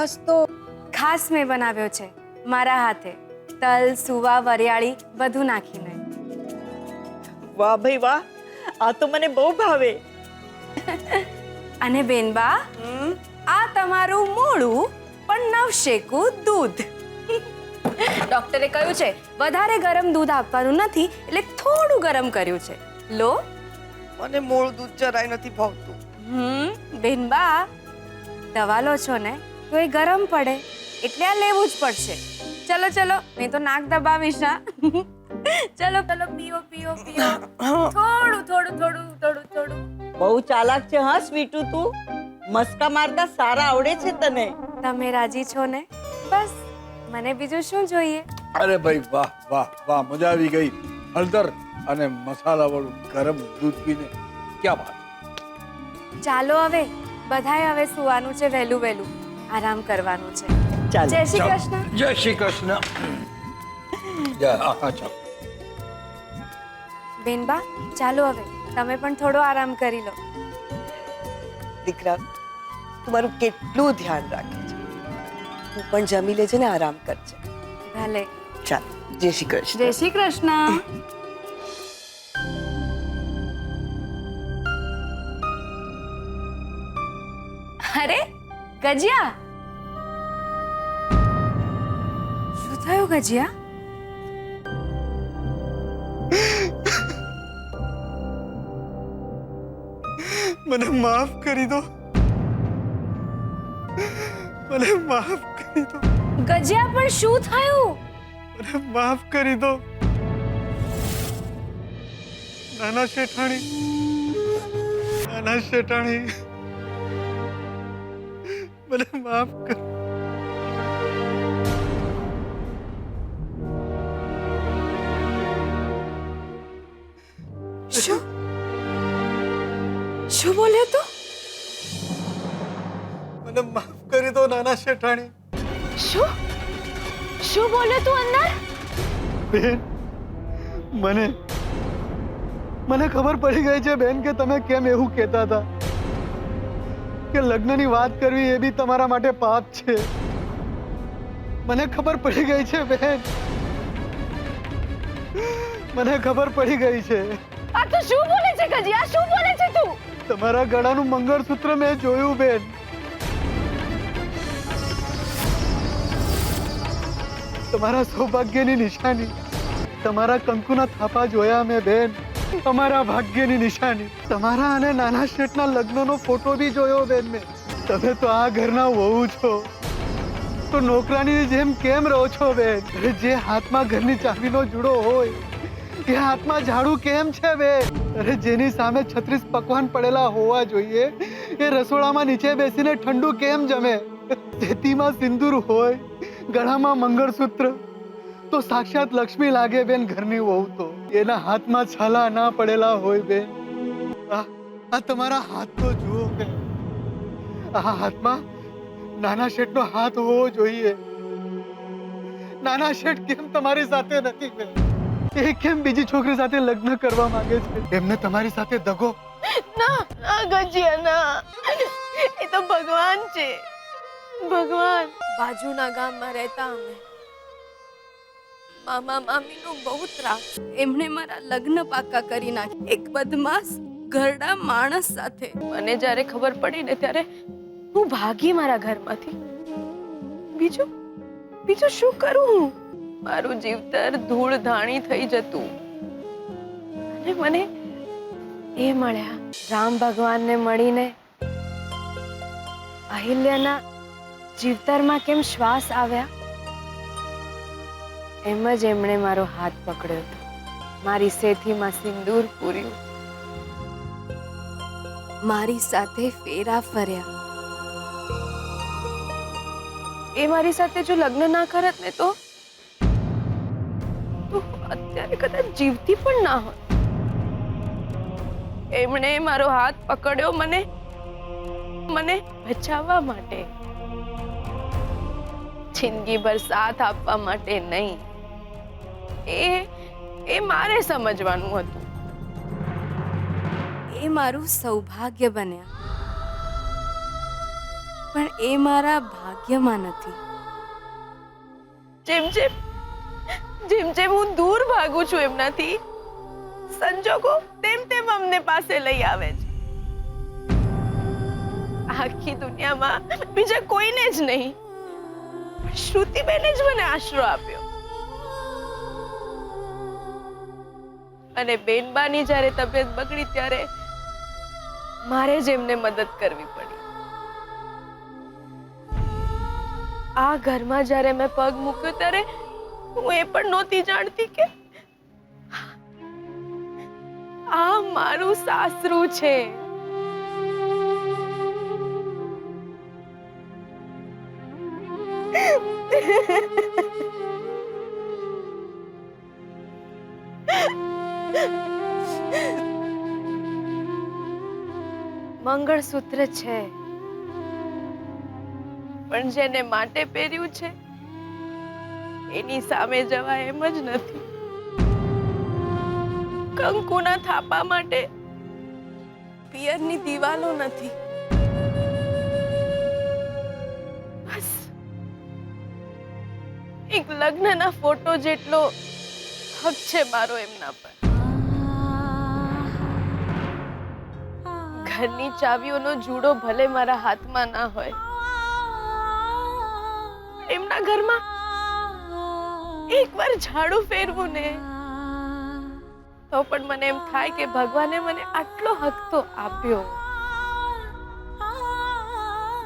ઉપવાસ તો ખાસ મેં બનાવ્યો છે મારા હાથે, તલ, સુવા, વરિયાળી બધું નાખીને. વાહ ભાઈ વાહ, આ તો મને બહુ ભાવે. અને બેનબા, આ તમારું મોડું પણ નવશેકું દૂધ. ડોક્ટરે કહ્યું છે વધારે ગરમ દૂધ આપવાનું નથી, એટલે થોડું ગરમ કર્યું છે. લો. મને મોળું દૂધ જરાય નથી ભાવતું. બેનબા, દવા લો છો ને તો એ ગરમ પડે, એટલે આ લેવું જ પડશે. ચલો ચલો, નહીં તો નાક દબાવીશ. ચલો ચલો, પીઓ પીઓ પીઓ. થોડું થોડું થોડું થોડું થોડું. બહુ ચાલાક છે હા સ્વીટુ તું. મસ્કા મારતા સારા આવડે છે તને. તમે રાજી છો ને? બસ મને બીજું શું જોઈએ? અરે ભાઈ વાહ વાહ વાહ, મજા આવી ગઈ. હળદર અને મસાલા વાળું ગરમ દૂધ પીને ક્યાં વાત. ચાલો હવે, બધાએ હવે સુવાનું છે, વહેલું વહેલું આરામ કરવાનું છે. ચાલો. જય શ્રી કૃષ્ણ. જય શ્રી કૃષ્ણ. ચાલો. બેનબા, ચાલો હવે તમે પણ થોડો આરામ કરી લો. દીકરા, તું મારું કેટલું ધ્યાન રાખે છે. તું પણ જમી લેજે ને આરામ કરજે. ભલે. ચાલ, જય શ્રી કૃષ્ણ. જય શ્રી કૃષ્ણ. અરે ગજિયા, શું થયું ગજિયા? મને માફ કરી દો, મને માફ કરી દો, ગજિયા, પણ શું થયું? મને માફ કરી દો. નાના શેઠાણી, નાના શેઠાણી, મને માફ કર. શું શું બોલ્યો તું? મને માફ કરી દો નાના શેઠાણી. શું શું બોલ્યો તું અંદર? બેન, મને ખબર પડી ગઈ છે બેન કે તમે કેમ એવું કહેતા હતા કે લગ્નની વાત કરવી એ બી તમારા માટે પાપ છે. મને ખબર પડી ગઈ છે બેન, મને ખબર પડી ગઈ છે. આ તું શું બોલે છે ગજિયા? શું બોલે છે તું? તમારા ગળાનું મંગળસૂત્ર મેં જોયું બેન. તમારા સૌભાગ્યની નિશાની, તમારા કંકુના થાપા જોયા મેં બેન. તમારા ભાગ્યની નિશાની, તમારા અને નાના શેઠના લગ્નનો ફોટો બી જોયો બેન મેં. તમે તો આ ઘરના વહુ છો, તો નોકરાની જેમ કેમ રહો છો બેન? જે હાથમાં ઘરની ચાવીનો જુડો હોય એ હાથમાં ઝાડુ કેમ છે બેન? અરે જેની સામે 36 પકવાન પડેલા હોવા જોઈએ એ રસોડામાં નીચે બેસીને ઠંડુ કેમ જમે? છેતીમાં સિંદૂર હોય, ગળામાં મંગળસૂત્ર, તો સાક્ષાત લક્ષ્મી લાગે બેન ઘરની વહુ તો. એના હાથમાં છાલા ના પડેલા હોય બેન. આ તમારા હાથ તો જુઓ બેન. આ હાથમાં નાના શેઠનો હાથ હોવો જોઈએ. નાના શેઠ કેમ તમારી સાથે નથી બેન? એ કેમ બીજી છોકરી સાથે લગ્ન કરવા માંગે છે? એમને તમારી સાથે દગો? ના ના ગજિયા, ના. એ તો ભગવાન છે, ભગવાન. બાજુના ગામમાં રહેતા અમે. મામા મામીનો બહુ ત્રાસ. એમણે મારા લગ્ન પાકા કરી નાખ્યા એક બદમાશ ઘરડા માણસ સાથે. મને જ્યારે ખબર પડી ને ત્યારે હું ભાગી મારા ઘરમાંથી. બીજું શું કરું હું? મારું જીવતર ધૂળ ધાણી થઈ જતું. અને મને એ મળ્યા. રામ ભગવાનને મળીને અહિલ્યાના જીવતરમાં કેમ શ્વાસ આવ્યા, એમ જ એમણે મારો હાથ પકડ્યો હતો, મારી સેથીમાં સિંદૂર પૂર્યું, મારી સાથે ફેરા ફર્યા. એ મારી સાથે જો લગ્ન ના કરત ને તો અત્યારે કદાચ જીવતી પણ ના હોત. એમણે મારો હાથ પકડ્યો મને બચાવવા માટે, જિંદગીભર સાથ આપવા માટે નહીં. એ મારે સમજવાનું હતું. એ મારું સૌભાગ્ય બન્યા. પણ એ મારા ભાગ્યમાં નથી. જેમ જેમ જેમ જેમ હું દૂર ભાગું છું એમનાથી, સંજોગો તેમ તેમ અમને પાસે લઈ આવે છે. આખી દુનિયામાં બીજા કોઈને જ નહીં, શ્રુતિબેને જ મને આશરો આપ્યો. અને બેનબાની જ્યારે તબિયત બગડી ત્યારે મારે જ એમને મદદ કરવી પડી. આ ઘરમાં જ્યારે મેં પગ મૂક્યો ત્યારે હું એ પણ નહોતી જાણતી કે આ મારું સાસરું છે. મંગળસૂત્ર છે, પણ જેને માટે પહેર્યું છે એની સામે જવા એમ જ નથી. કંકુના થાપા માટે પિયરની દિવાલો નથી, બસ એક લગ્નના ફોટો જેટલો હક છે મારો એમના પર. ઘરની ચાવીઓનો જુડો ભલે મારા હાથમાં ના હોય, એમના ઘરમાં એકવાર ઝાડુ ફેરવું ને તો પણ મને એમ થાય કે ભગવાને મને આટલો હક તો આપ્યો.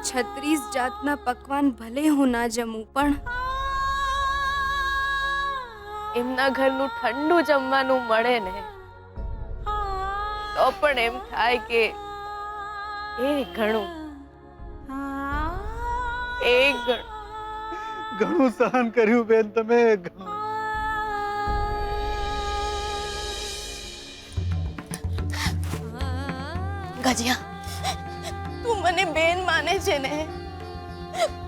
36 જાતના પકવાન ભલે હું ના જમું, પણ એમના ઘરનું ઠંડુ જમવાનું મળે ને તો પણ એમ થાય કે એ ઘણું, એ ઘણું. ઘણું સહન કર્યું બેન તમે, ઘણું. ગજિયા, તું મને બેન માને છે ને,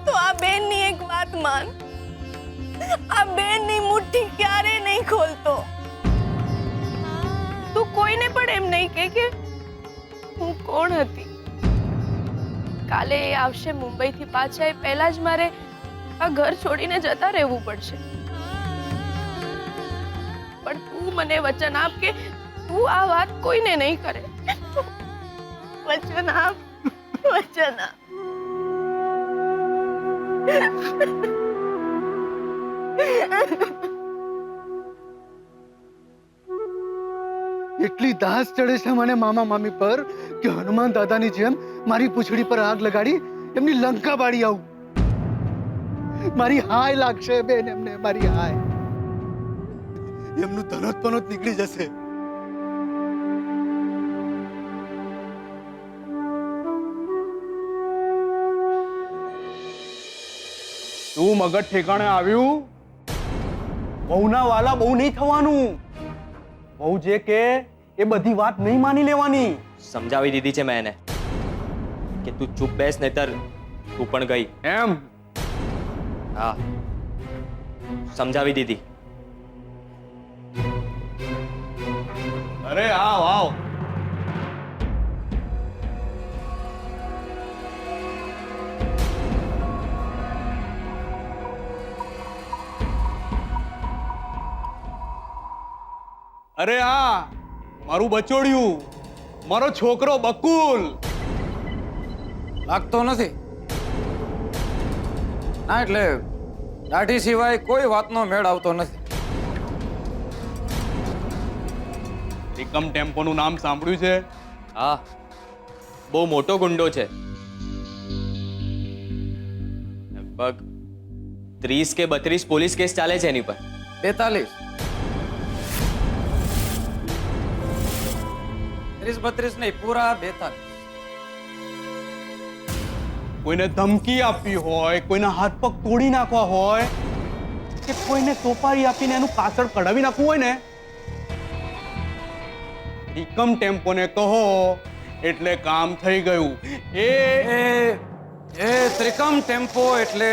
તો આ બેનની એક વાત માન. આ બેનની મુઠ્ઠી ક્યારે નહીં ખોલતો. તું કોઈને પણ એમ નહીં કે હું કોણ હતી. કાલે એ આવશે મુંબઈથી પાછા, એ પહેલા જ મારે આ ઘર છોડીને જતા રહેવું પડશે. પણ તું મને વચન આપ કે તું આ વાત કોઈને નહીં કરે. વચન આપ, વચન આપ. એટલી દાસ ચડે છે મને મામા મામી પર કે હનુમાન દાદાની જેમ મારી પૂંછડી પર આગ લગાડી એમની લંકા બાળી આવું. મારી હાય લાગશે બેન એમને, મારી હાય. એમનું ધનોત પનોત નીકળી જશે. તું મગજ ઠેકાણે આવ્યું? બહુના વાલા બહુ નહીં થવાનું. બહુ જે કે એ બધી વાત નહીં માની લેવાની. સમજાવી દીધી છે મેં એને કે તું ચૂપ બેસ, નહીતર તું પણ ગઈ. એમ? હા, સમજાવી દીધી. અરે આવ આવ. અરે આ મારું બચોડિયું, મારો છોકરો બકુલ. લાગતો નથી ના, એટલે દાઢી સિવાય કોઈ વાતનો મેળ આવતો નથી. એકમ ટેમ્પોનું નામ સાંભળ્યું છે? હા, બહુ મોટો ગુંડો છે. લગભગ 30 કે 32 પોલીસ કેસ ચાલે છે એની પર. 42 32 નહીં, પૂરા 42. કોઈને ધમકી આપવી હોય, કોઈના હાથ પગ તોડી નાખવા હોય કે કોઈને સોપારી આપીને એનું પાછળ કઢાવી નાખવું હોય ને, એકમ ટેમ્પોને કહો એટલે કામ થઈ ગયું. એ ત્રિકમ ટેમ્પો એટલે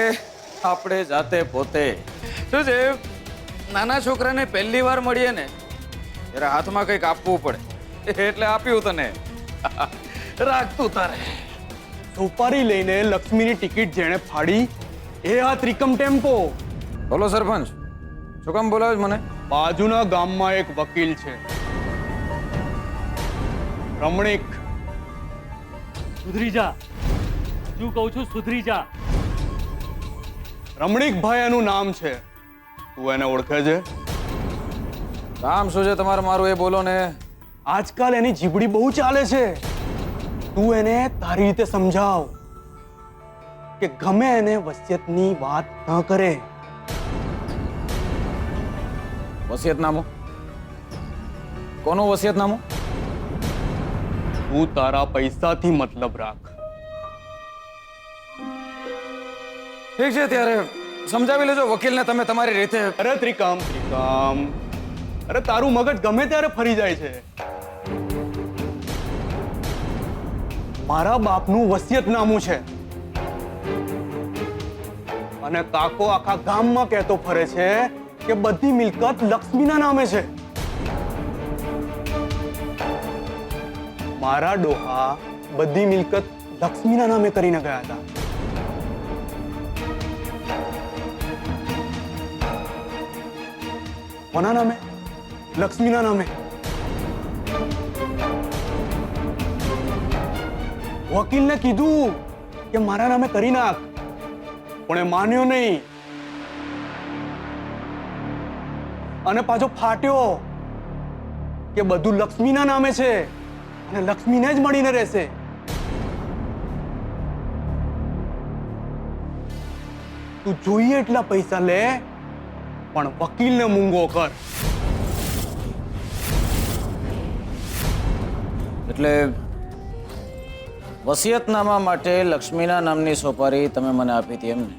આપણે જાતે પોતે. શું છે, નાના છોકરાને પહેલી વાર મળીએ ને ત્યારે હાથમાં કંઈક આપવું પડે, એટલે આપ્યું તને. રાખતું તારે. સોપારી લઈને લક્ષ્મીની ટિકિટ જેણે ફાડી એ આ ત્રિકમ ટેમ્પો. બોલો સરપંચ, શું કામ બોલાવે છે મને? બાજુના ગામમાં એક વકીલ છે, રમણીક. સુધરી જા, શું કહું છું, સુધરી જા. રમણીકભાઈ એનું નામ છે. તું એને ઓળખે છે? કામ શું છે તમારે મારું એ બોલો ને. આજકાલ એની જીબડી બહુ ચાલે છે. તું એને તારી રીતે સમજાવ કે ગમે એને વસિયતની વાત ન કરે. વસિયતનામું? કોનું વસિયતનામું? તું તારા પૈસાથી મતલબ રાખ. ઠીક છે, ત્યારે સમજાવી લેજો વકીલને તમે તમારી રીતે. અરે ત્રિકમ, અરે તારું મગજ ગમે ત્યારે ફરી જાય છે. મારા બાપનું વસિયતનામું છે અને કાકો આખા ગામમાં કહેતો ફરે છે કે બધી મિલકત લક્ષ્મીના નામે છે. મારા ડોહા બધી મિલકત લક્ષ્મીના નામે કરીને ગયા હતા. કોના નામે? લક્ષ્મીના નામે. વકીલને કીધું કે મારા નામે કરી નાખ, પણ એ માન્યો નહીં અને પાછો ફાટ્યો કે બધું લક્ષ્મીના નામે છે અને લક્ષ્મીને જ મળીને રહેશે. તું જોઈએ એટલા પૈસા લે, પણ વકીલને મૂંગો કર. એટલે વસિયતનામા માટે લક્ષ્મીના નામની સોપારી તમે મને આપી હતી એમને?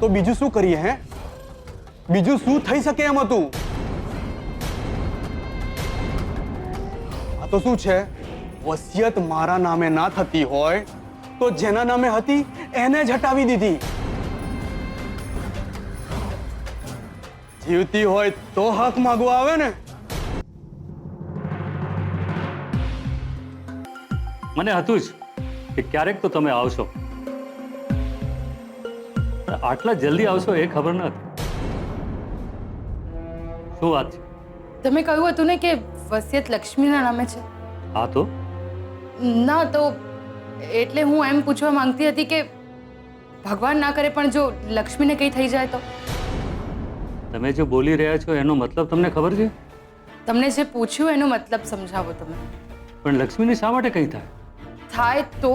તો બીજું શું કરીએ? હે, બીજું શું થઈ શકે એમ હતું? આ તો શું છે, વસિયત મારા નામે ના થતી હોય તો જેના નામે હતી એને જ હટાવી દીધી. જીવતી હોય તો હક માંગવા આવે ને. મને હતું જ કે ક્યારેક તો તમે આવશો, પણ આટલા જલ્દી આવશો એ ખબર નથી. શું વાત છે? તમે કહ્યું હતું ને કે વસિયત લક્ષ્મીના નામે છે. હા તો ના તો એટલે હું એમ પૂછવા માંગતી હતી કે ભગવાન ના કરે પણ જો લક્ષ્મીને કંઈ થઈ જાય તો? તમે જે બોલી રહ્યા છો એનો મતલબ તમને ખબર છે? તમને જે પૂછ્યું એનો મતલબ સમજાવો તમે. પણ લક્ષ્મીને શા માટે કંઈ થાય? થાય તો?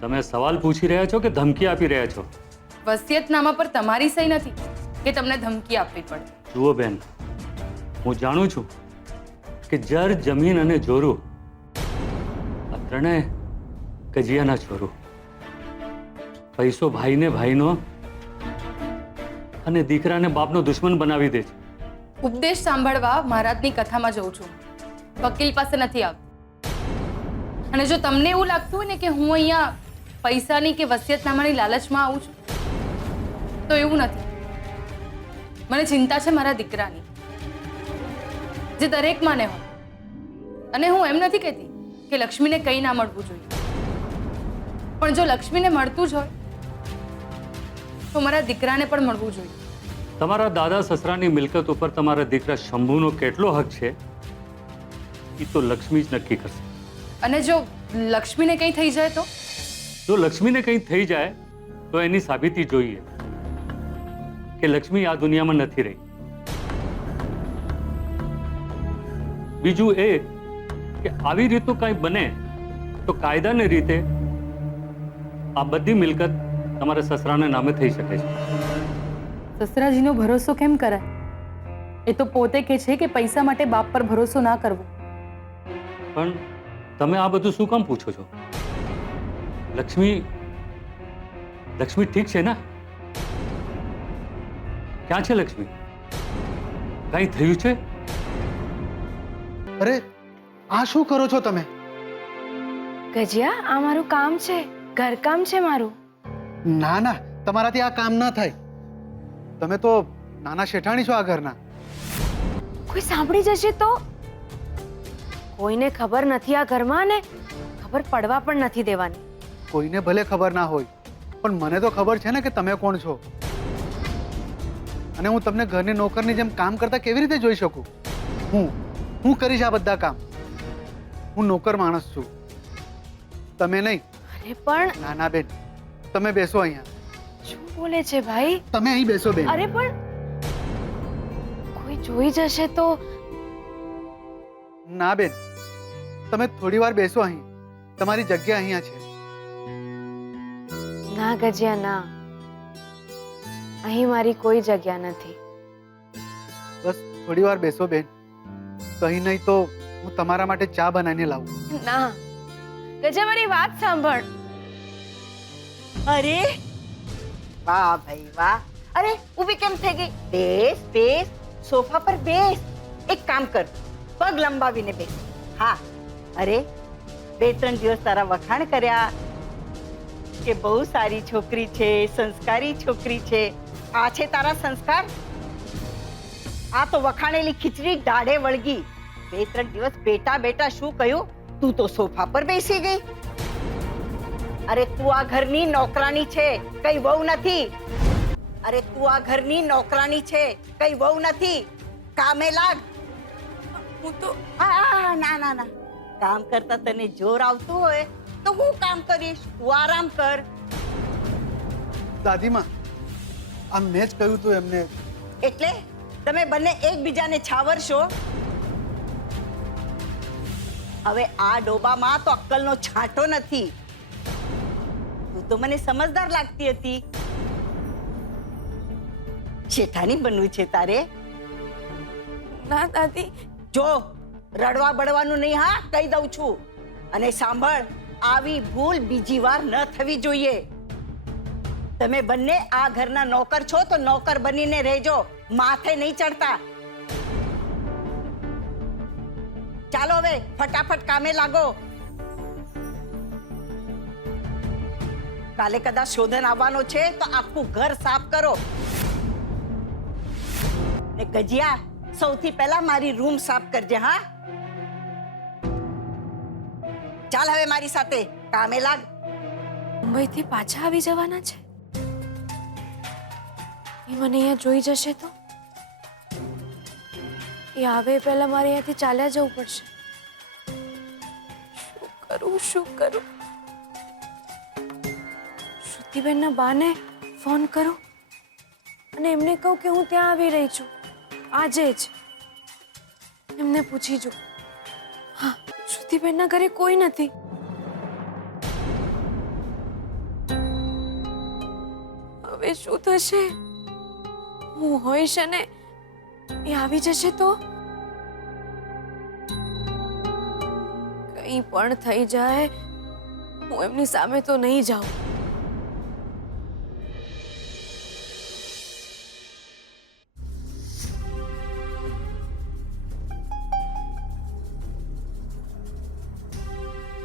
તમે સવાલ પૂછી રહ્યા છો કે ધમકી આપી રહ્યા છો? વસિયતનામા પર તમારી સહી નથી કે તમને ધમકી આપવી પડે. જુઓ બેન, હું જાણું છું કે જર, જમીન અને જોરું આ ત્રણેય કજિયાના છોરું. પૈસો ભાઈને ભાઈનો અને દીકરાને બાપનો દુશ્મન બનાવી દે છે. ઉપદેશ સાંભળવા મહારાજની કથામાં જઉં છું, વકીલ પાસે નથી આવતી. અને જો તમને એવું લાગતું હોય ને કે હું અહીંયા પૈસાની કે વસિયતનામાની લાલચમાં આવું છું, તો એવું નથી. મને ચિંતા છે મારા દીકરાની, જે દરેક માને હોય. અને હું એમ નથી કહેતી કે લક્ષ્મીને કંઈ ના મળવું જોઈએ, પણ જો લક્ષ્મીને મળતું જ હોય તો મારા દીકરાને પણ મળવું જોઈએ. તમારા દાદા સસરાની મિલકત ઉપર તમારા દીકરા શંભુનો કેટલો હક છે એ તો લક્ષ્મી જ નક્કી કરશે. અને જો લક્ષ્મીને કંઈ થઈ જાય તો? જો લક્ષ્મીને કંઈ થઈ જાય તો એની સાબિતી જોઈએ કે લક્ષ્મી આ દુનિયામાં નથી રહી. બીજું એ કે આવી રીતનું કંઈ બને તો કાયદાની રીતે આ બધી મિલકત તમારા સસરાના નામે થઈ શકે છે. સસરાજીનો ભરોસો કેમ કરાય? એ તો પોતે કહે છે કે પૈસા માટે બાપ પર ભરોસો ના કરવો. પણ તમે આ બધું શું કામ પૂછો છો? લક્ષ્મી ઠીક છે ને? ક્યાં છે લક્ષ્મી? કઈ થયું છે? અરે આ શું કરો છો તમે? ગજિયા, આ મારું કામ છે, ઘરકામ છે મારું. ના ના, તમારાથી આ કામ ના થાય. તમે તો નાના શેઠાણી છો આ ઘરના. કોઈ સાંભળી જશે તો? કોઈને ખબર નથી આ ઘરમાં ને ખબર પડવા પણ નથી દેવાની. કોઈને ભલે ખબર ના હોય, પણ મને તો ખબર છે ને કે તમે કોણ છો. અને હું તમને ઘરની નોકરની જેમ કામ કરતા કેવી રીતે જોઈ શકું? હું કરીશ આ બધા કામ. હું નોકર માણસ છું, તમે નહીં. અરે પણ ના ના બેન, તમે બેસો અહીંયા. શું બોલે છે ભાઈ? તમે અહીં બેસો બેન. અરે પણ કોઈ જોઈ જશે તો? ના બેન, તમે થોડી વાર બેસો અહીં. તમારી જગ્યા અહીંયા છે. ના ગજિયા ના, અહીં મારી કોઈ જગ્યા નથી. બસ થોડી વાર બેસો બેન. કहीं નહીં તો હું તમારા માટે ચા બનાવીને લાવું. ના ગજિયા, મારી વાત સાંભળ. અરે વાહ ભાઈ વાહ. અરે ઊભી કેમ થઈ ગઈ? બેસ બેસ, સોફા પર બેસ. એક કામ કર, પગ લંબાવીને બેસ. હા, અરે 2-3 દિવસ તારા વખાણ કર્યા કે બહુ સારી છોકરી છે, સંસ્કારી છોકરી છે. આ છે તારા સંસ્કાર? આ તો વખાણેલી ખીચડી દાઢે વળગી. 2-3 દિવસ બેટા બેટા શું કહ્યું? તું તો સોફા પર બેસી ગઈ. અરે તું આ ઘરની નોકરાની છે, કઈ વહુ નથી. અરે તું આ ઘરની નોકરાની છે, કઈ વહુ નથી. કામે લાગ. હું તો ના ના ના, કામ કરતા તને જોર આવતું હોય તો હું કામ કરીશ, તું આરામ કર. દાદીમાં, આ મેં જ કહ્યું તું એમને. એટલે તમે બંને એકબીજાને છાવરશો. હવે આ ડોબામાં તો અક્કલનો છાંટો નથી. તું તો મને સમજદાર લાગતી હતી. શેઠાની બનવું છે તારે? ના દાદી, જો રડવા બડવાનું નહીં, હા કહી દઉં છું. અને સાંભળ, આવી ભૂલ બીજી વાર ન થવી જોઈએ. તમે બંને આ ઘરના નોકર છો તો નોકર બનીને રહેજો, માથે નહીં ચડતા. ચાલો હવે ફટાફટ કામે લાગો. કાલે કદાચ શોધન આવવાનો છે તો આખું ઘર સાફ કરો. ને ગજિયા, સૌથી પહેલા મારી રૂમ સાફ કરજે. હા, ચાલ હવે મારી સાથે કામે લાગ. મુંબઈથી પાછા આવી જવાના છે? એ મને અહીંયા જોઈ જશે તો? એ આવે પહેલા મારે અહીંયાથી ચાલ્યા જવું પડશે. શું કરું? શ્રુતિબેનના બાને ફોન કરું અને એમને કહું કે હું ત્યાં આવી રહી છું આજે જ. એમને પૂછી જો. હા, શ્રુતિબેનના ઘરે કોઈ નથી. હવે શું થશે? હું હોઈશ અને એ આવી જશે તો? કંઈ પણ થઈ જાય, હું એમની સામે તો નહીં જાઉં.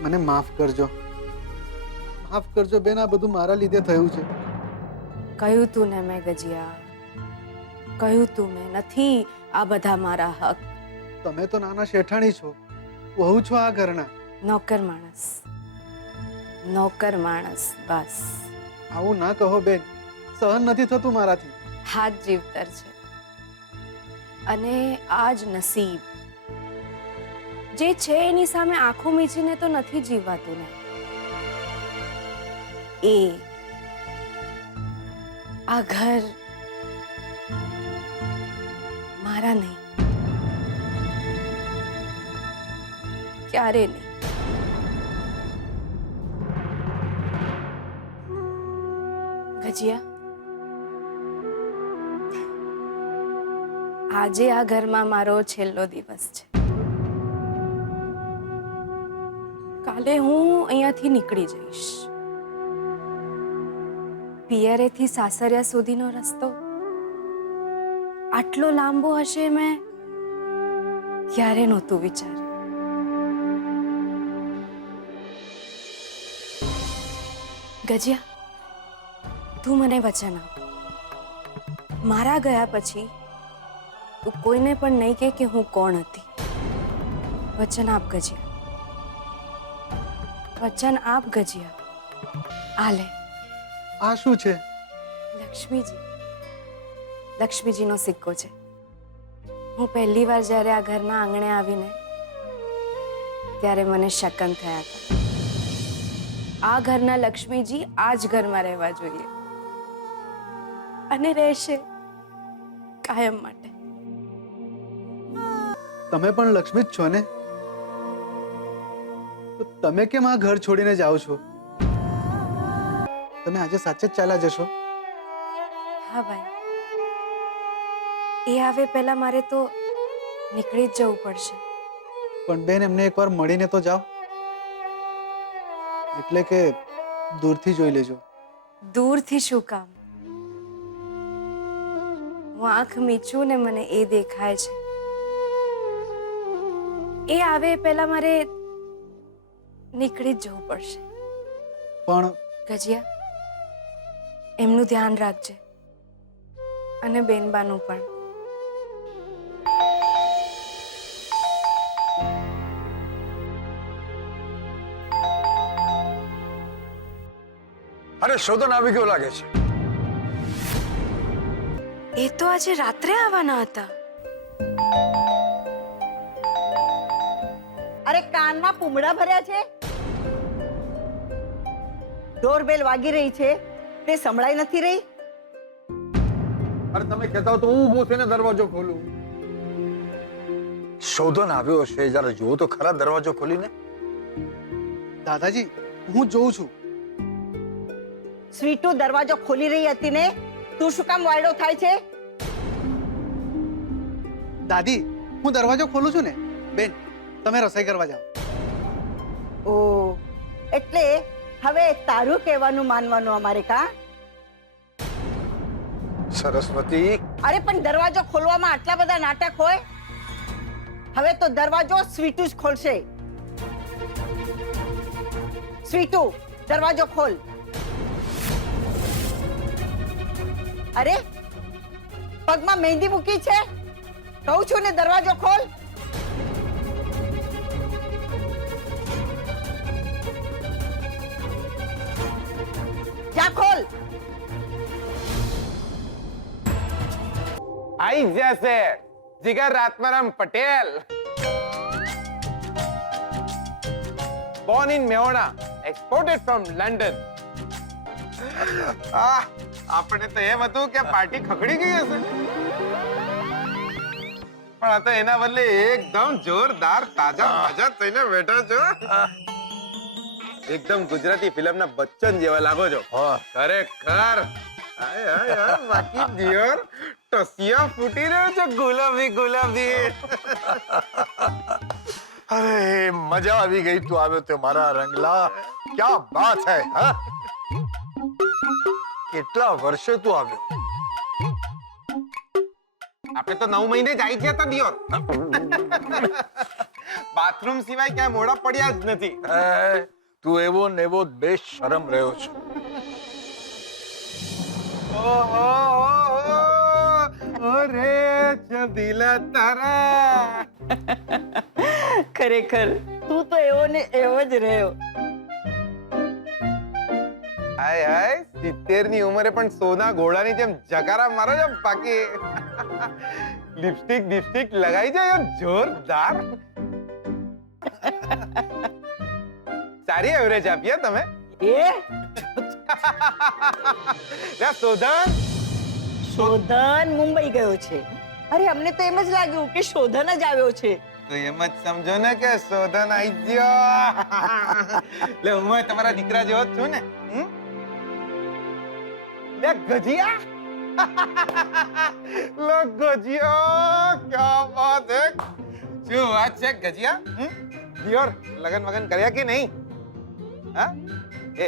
મને માફ કરજો. માફ કરજો બેન, આ બધું મારા લીધે થયું છે. કહ્યું તું ને મેં ગજિયા, કહ્યું તું મેં, નથી આ બધા મારા હક. તમે તો નાના શેઠાણી છો, વહુ છો આ ઘરના. નોકર માણસ, નોકર માણસ, બસ. આવું ના કહો બેન, સહન નથી થતું મારાથી. હાથ જીવતર છે અને આજ નસીબ જે છે એની સામે આંખો મીચીને તો નથી જીવાતું ને. એ આ ઘર મારા નહીં, ક્યારે નહીં. ગજિયા, આજે આ ઘરમાં મારો છેલ્લો દિવસ છે. કાલે હું અહીંયાથી નીકળી જઈશ. પિયરેથી સાસરિયા સુધીનો રસ્તો આટલો લાંબો હશે મેં ક્યારે નહોતું વિચાર્યું. ગજિયા, તું મને વચન આપ, મારા ગયા પછી તું કોઈને પણ નહીં કહે કે હું કોણ હતી. વચન આપ ગજિયા, વચન આપ ગજિયા. આ લે આ શું છે? લક્ષ્મીજીનો સિક્કો છે. હું પહેલી વાર જ્યારે આ ઘરના આંગણે આવીને ત્યારે મને શકન થયા હતા. આ ઘરના લક્ષ્મીજી આ જ ઘરમાં રહેવા જોઈએ અને રહેશે કાયમ માટે. તમે પણ લક્ષ્મી જ છો ને? તો તમે કેમ આ ઘર છોડીને જાઓ છો? તમે આજે સાચે જ ચાલ્યા જશો? હા ભાઈ, એ આવે પહેલા મારે તો નીકળી જ જવું પડશે. પણ બેન, એમને એકવાર મળીને તો જાઓ. એટલે કે દૂરથી જોઈ લેજો. દૂરથી શું કામ? હું આંખ મીચું ને મને એ દેખાય છે. એ આવે પહેલા મારે નીકળી જ જવું પડશે. પણ ગજિયા, એમનું ધ્યાન રાખજે અને બેનબાનું પણ. અરે શોધન આવી ગયો લાગે છે. એ તો આજે રાત્રે આવવાના હતા. અરે કાનમાં પૂમડા ભર્યા છે. ડોરબેલ વાગી રહી છે, તે સંભળાઈ નથી રહી. અરે તમે કહેતા હો તો હું ઊભો થઈને દરવાજો ખોલું. શોધન આવ્યો છે, જરા જુઓ તો ખરા દરવાજો ખોલીને. દાદાજી, હું જોઉં છું. સ્વીટુ દરવાજો ખોલી રહી હતી ને, તું શું કામ વાયડો થાય છે? દાદી, હું દરવાજો ખોલું છું ને. બેન, તમે રસોઈ કરવા જાઓ. ઓ, એટલે હવે તારું કહેવાનું માનવાનું અમારે કા? સરસ્વતી, અરે પણ દરવાજો ખોલવામાં આટલા બધા નાટક હોય? હવે તો દરવાજો સ્વીટુ જ ખોલશે. સ્વીટુ, દરવાજો ખોલ. અરે પગમાં મહેંદી મૂકી છે, કહું છું ને દરવાજો ખોલ. જા ખોલ. आई जैसे जिगर रातमाराम Patel, born in Meona, exported from London. આપણે તો એમ હતું કે પાર્ટી ખખડી ગઈ હશે, પણ આ તો એના બદલે એકદમ જોરદાર તાજા તાજા થઈને બેઠા છો. એકદમ ગુજરાતી ફિલ્મના બચ્ચન જેવા લાગો છો. ખરેખર. હાય હાય હાય, બાકી દિયોર ટસિયા ફૂટી રહ્યો છે ગુલાબી ગુલાબી. અરે મજા આવી ગઈ. તું આવ્યો તો મારા રંગલા. ક્યા બાત હે. હા, કેટલા વર્ષે તું આવ્યો? આપણે તો 9 મહિને જ આવી ગયા હતા દિયોર. બાથરૂમ સિવાય ક્યાંય મોડા પડ્યા જ નથી. તું એવો ને એવો બેશરમ રહ્યો છે. ઓહો ઓરે દિલા તારા. ખરેખર તું તો એવો ને એવો જ રહ્યો. હાય હાય, 70 ની ઉંમરે પણ સોના ઘોડાની જેમ જકારા મારો છો બાકી. લિપસ્ટિક લિપસ્ટિક લગાઈ જાય જોરદાર. સારી એવરેજ આપીએ તમે. એ શોધન મુંબઈ ગયો છે. અરે અમને તો એમ જ લાગ્યું કે શોધન જ આવ્યો છે. તો એમ જ સમજો ને કે શોધન આવી ગયો. લે હું તમારા દીકરા જેવો જ છું ને. લે ગજિયા. લો ગજિયા, ક્યા બાત હે. શું વાત છે ગજિયા? દિયોર લગન વગન કર્યા કે નહીં? હા, એ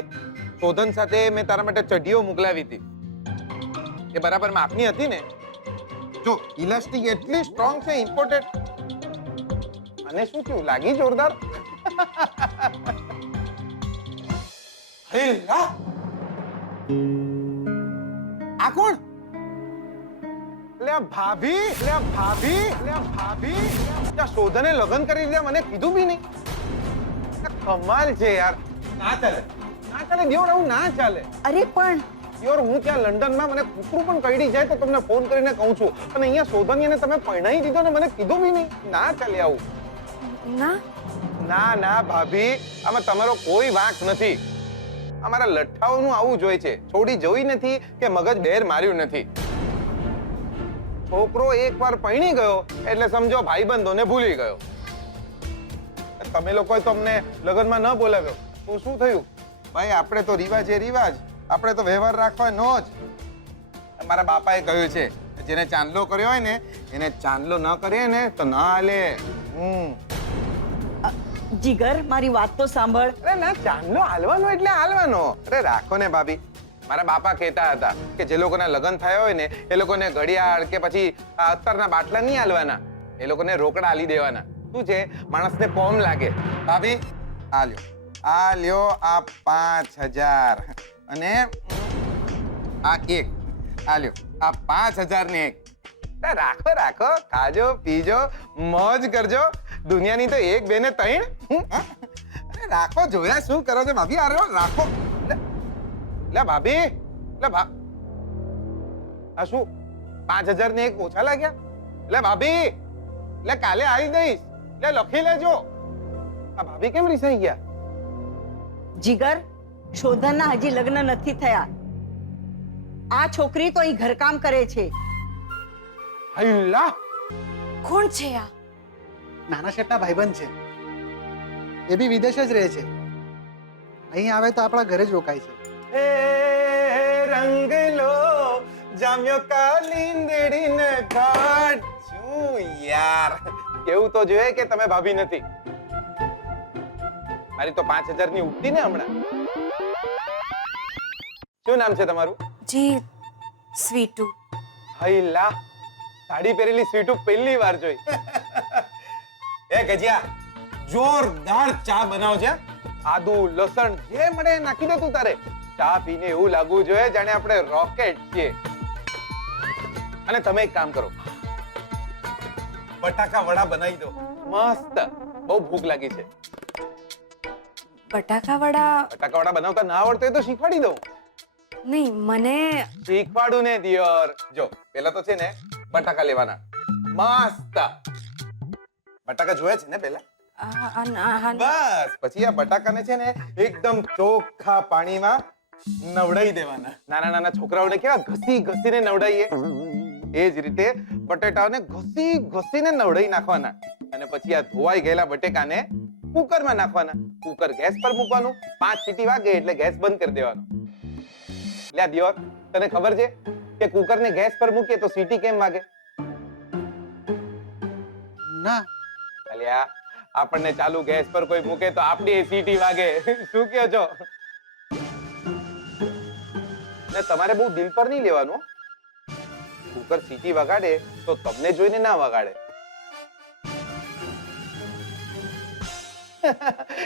શોધન સાથે મેં તારા માટે ચડ્ડીઓ મોકલાવી હતી. એ બરાબર માપની હતી ને? જો ઇલાસ્ટિક એટલી સ્ટ્રોંગ છે, ઇમ્પોર્ટેડ. અને શું થયું, લાગી જોરદાર? હેલા, આ કોણ? લે ભાભી, લે ભાભી, લે ભાભી. શોધને લગ્ન કરી દીધા, મને કીધું બી નહીં. કમાલ છે યાર. ના ચાલે દિયોર, આવું ના ચાલે. અરે પણ દિયોર, હું ત્યાં લંડનમાં મને કૂતરું પણ કરડી જાય તો તમને ફોન કરીને કહું છું, અને અહીંયા શોધનીને તમે પરણાઈ દીધો ને મને કીધું બી નહીં. ના ચાલે આવું. ના ના ભાભી, આમાં તમારો કોઈ વાંક નથી. અમારા લઠ્ઠાઓનું આવું જ હોય છે. છોડી જોઈ નથી કે મગજ બેર માર્યું નથી. છોકરો એકવાર પરણી ગયો એટલે સમજો ભાઈબંધોને ભૂલી ગયો. તમે લોકોએ તો અમને લગ્નમાં ન બોલાવ્યો તો શું થયું? ભાઈ, આપણે તો રિવાજ એ રિવાજ, આપણે તો વ્યવહાર રાખવાનો જ. મારા બાપાએ કહ્યું છે, જેને ચાંદલો કર્યો હોય ને એને ચાંદલો ન કરે ને તો ન હાલે. જીગર, મારી વાત તો સાંભળ. અરે ના, ચાંદલો હાલવાનો એટલે હાલવાનો. અરે રાખો ને ભાભી. મારા બાપા કહેતા હતા કે જે લોકોના લગ્ન થયા હોય ને એ લોકોને ઘડિયાળ કે પછી અત્તરના બાટલા નહીં હાલવાના, એ લોકોને રોકડા હાલી દેવાના. શું છે, માણસને કોમ લાગે. ભાભી, આ લ્યો આ 5000 અને આ એક. આ લ્યો આ 5000 ને એક. રાખો, ખાજો પીજો મોજ કરજો. દુનિયાની તો એક બે ને ત્રણ. અરે રાખો, જોયા શું કરો છો ભાભી? અરે રાખો. લે ભાભી, આ શું 5000 ને એક ઓછા લાગ્યા? લે ભાભી, લે કાલે આવી દઈશ. લે લખી લેજો. આ ભાભી કેમ રીસાઈ ગયા? જીગર, શોધનના હજી લગ્ન નથી થયા. આ છોકરી તો અહીં ઘરકામ કરે છે. હૈલા, કોણ છે આ? નાના શેઠના ભાઈબંધ છે. એ બી વિદેશ જ રહે છે. અહીં આવે તો આપણા ઘરે જ રોકાય છે. એ રંગ લો જામ્યો કાલિંદડી ને ઘાટ. શું યાર, કેવું તો જોઈએ કે તમે ભાભી નથી. મારી તો 5000 ની ઉઠતી ને હમણાં. શું નામ છે તમારું? જી સ્વીટુ. હૈલા, સાડી પહેરેલી સ્વીટુ પહેલી વાર જોઈ. એ ગજિયા, જોરદાર ચા બનાવજે. આદુ લસણ જે મળે નાખી દે તું તારે. ચા પીને એવું લાગવું જોઈએ જાણે આપણે રોકેટ છીએ. અને તમે એક કામ કરો, બટાકા વડા બનાવી દો મસ્ત. બહુ ભૂખ લાગી છે. બટાકા વડા બનાવતા ના આવડતું હોય તો શીખવાડી દઉં. નહીં, મને શીખવાડું ને દિયોર. જો પેલા તો છે ને બટાકા લેવાના મસ્ત. બટાકા જોયા છે ને પેલા? બસ પછી આ બટાકાને છે ને એકદમ ચોખ્ખા પાણીમાં નવડાઈ દેવાના. નાના નાના છોકરાઓને કેવા ઘસી ઘસીને નવડાઈએ એ જ રીતે બટેટાઓને ઘસી ઘસીને નવડાઈ નાખવાના. અને પછી આ ધોવાઈ ગયેલા બટેકાને કુકરમાં નાખવાના. કુકર ગેસ પર મૂકવાનું. 5 સીટી વાગે એટલે ગેસ બંધ કરી દેવાનો. લ્યા દિયોર, તને ખબર છે કે કુકરને ગેસ પર મૂકીએ તો સીટી કેમ વાગે? ના. અલ્યા, આપણને ચાલુ ગેસ પર કોઈ મૂકે તો આપણી સીટી વાગે. શું કહો છો? ને તમારે બહુ દિલ પર નહીં લેવાનું. કુકર સીટી વગાડે તો તમને જોઈને ના વગાડે.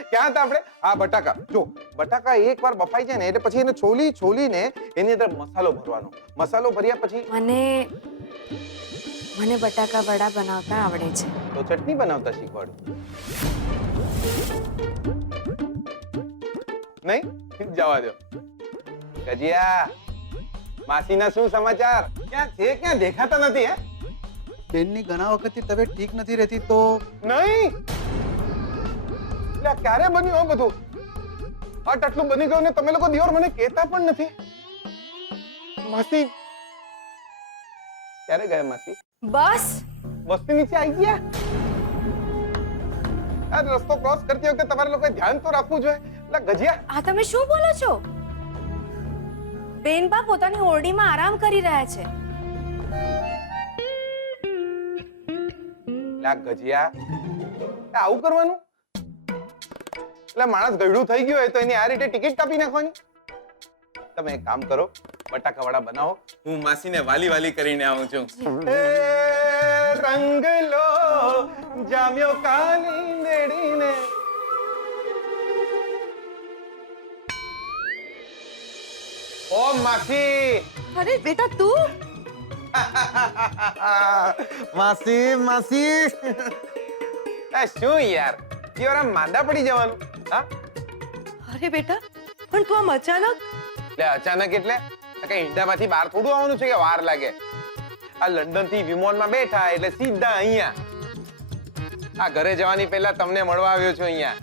ક્યાં હતા આપણે? હા, બટાકા. જો બટાકા એકવાર બફાઈ જાય ને એટલે પછી એને છોલીને એની અંદર મસાલો ભરવાનો. મસાલો ભર્યા પછી મને બટાકા વડા બનાવતા આવડે છે. તો ચટણી બનાવતા શીખવાડું. નહીં? જવા દો. ગજિયા, માસીના શું સમાચાર? ક્યાં છે? ક્યાં દેખાતા નથી? હે, બેનની ઘણા વખતથી તબિયત ઠીક નથી રહેતી તો નહીં. ક્યારે બન્યું આ બધું? આટલું બની ગયું ને તમે લોકો દિયોર મને કહેતા પણ નથી. માસી ક્યારે ગયા? માસી બસ બસની નીચે આવી ગયા. આ રસ્તો ક્રોસ કરતી વખતે તમારે લોકોએ ધ્યાન તો રાખવું જોઈએ. એટલે ગજિયા, આ તમે શું બોલો છો? બેનબા પોતાની ઓરડીમાં આરામ કરી રહ્યા છે. ગજિયા, આવું કરવાનું? એટલે માણસ ગયડું થઈ ગયું હોય તો એની આ રીતે ટિકિટ કાપી નાખવાની. તમે એક કામ કરો, બટાકા વડા બનાવો. હું માસીને વાલી વાલી કરીને આવું છું. રંગ લો જામ્યો કાલિંદડીને. ઓ માસી! અરે બેટા તું? માસી શું યાર, જીવરા માંદા પડી જવાનું. હા, અરે બેટા, પણ તું આમ અચાનક? એટલે અચાનક એટલે કઈ ઈંડામાંથી બહાર થોડું આવવાનું છે કે વાર લાગે? આ લંડન થી વિમાનમાં બેઠા એટલે સીધા અહીંયા. આ ઘરે જવાની પહેલા તમને મળવા આવ્યો છું અહીંયા.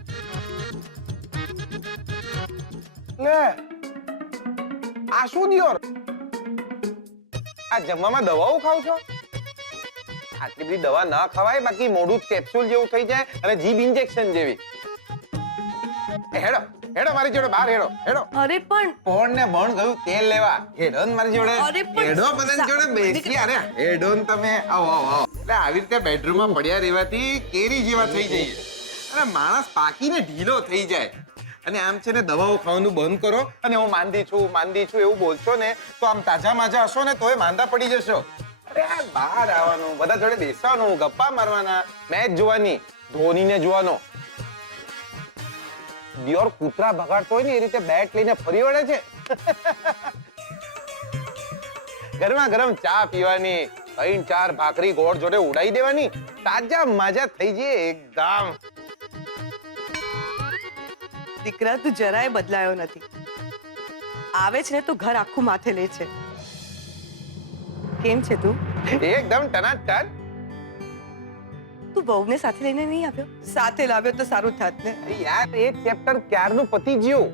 લે આ શું દિયોર? આ જમવામાં દવાઓ ખાવ છો? આટલી બધી દવા ના ખવાય, બાકી મોઢું કેપ્સ્યુલ જેવું થઈ જાય અને જીભ ઇન્જેક્શન જેવી. હેડો હેડો મારી જોડે બહાર હેડો હેડો. અરે પણ કોણ ને ભણ ગયું તેલ લેવા? હેડો ને મારી જોડે. અરે પણ હેડો બધાની જોડે બેસી. અરે હેડો ને તમે. આવો આવો આવો. એટલે આવી રીતે બેડરૂમમાં પડ્યા રહેવાથી કેરી જેવા થઈ જઈએ અને માણસ પાકીને ઢીલો થઈ જાય. અને આમ છે ને દવાઓ ખાવાનું બંધ કરો અને હું માંદી છું એવું બોલશો ને તો આમ તાજા માજા હશો ને તોય માંદા પડી જશો. અરે આ બહાર આવવાનું, બધા જોડે બેસવાનું, ગપ્પા મારવાના, મેચ જોવાની, ધોનીને જોવાનો. દિયોર કૂતરા ભગાડતો હોય ને એ રીતે બેટ લઈને ફરી વળે છે. ગરમા ગરમ ચા પીવાની, 3-4 ભાખરી ગોળ જોડે ઉડાઈ દેવાની, તાજા મજા થઈ જાય એકદમ. દીકરા, તું જરાય બદલાયો નથી. આવે છે ને તો ઘર આખું માથે લે છે. કેમ છે તું? એકદમ ટનાટન. તું બહુને સાથે લઈને નહીં આવ્યો? સાથે લાવ્યો તો સારું થાત ને. યાર એ ચેપ્ટર ક્યારનું પતી ગયું.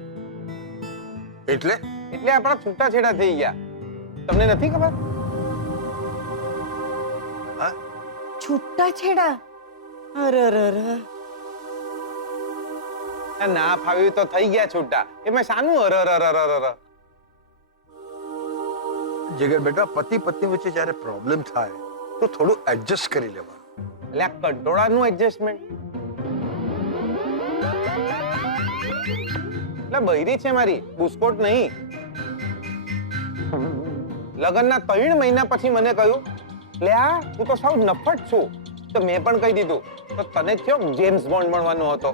એટલે આપણા છૂટાછેડા થઈ ગયા. તમને નથી ખબર? છૂટાછેડા? અરરર. ના ફાવ્યું તો થઈ ગયા છૂટા. એમાં શાનું અરરરરરર? જીગર બેટા, પતિ પત્ની વચ્ચે જ્યારે પ્રોબ્લેમ થાય તો થોડું એડજસ્ટ કરી લેવાનું. એટલે આ કંટોળાનું એડજસ્ટમેન્ટ. એટલે બૈરી છે મારી, બુસ્કોટ નહીં. લગ્નના 3 મહિના પછી મને કહ્યું, લે આ તું તો સાવ નફટ છું. તો મેં પણ કહી દીધું, તો તને કયો જેમ્સ બોન્ડ મળવાનો હતો?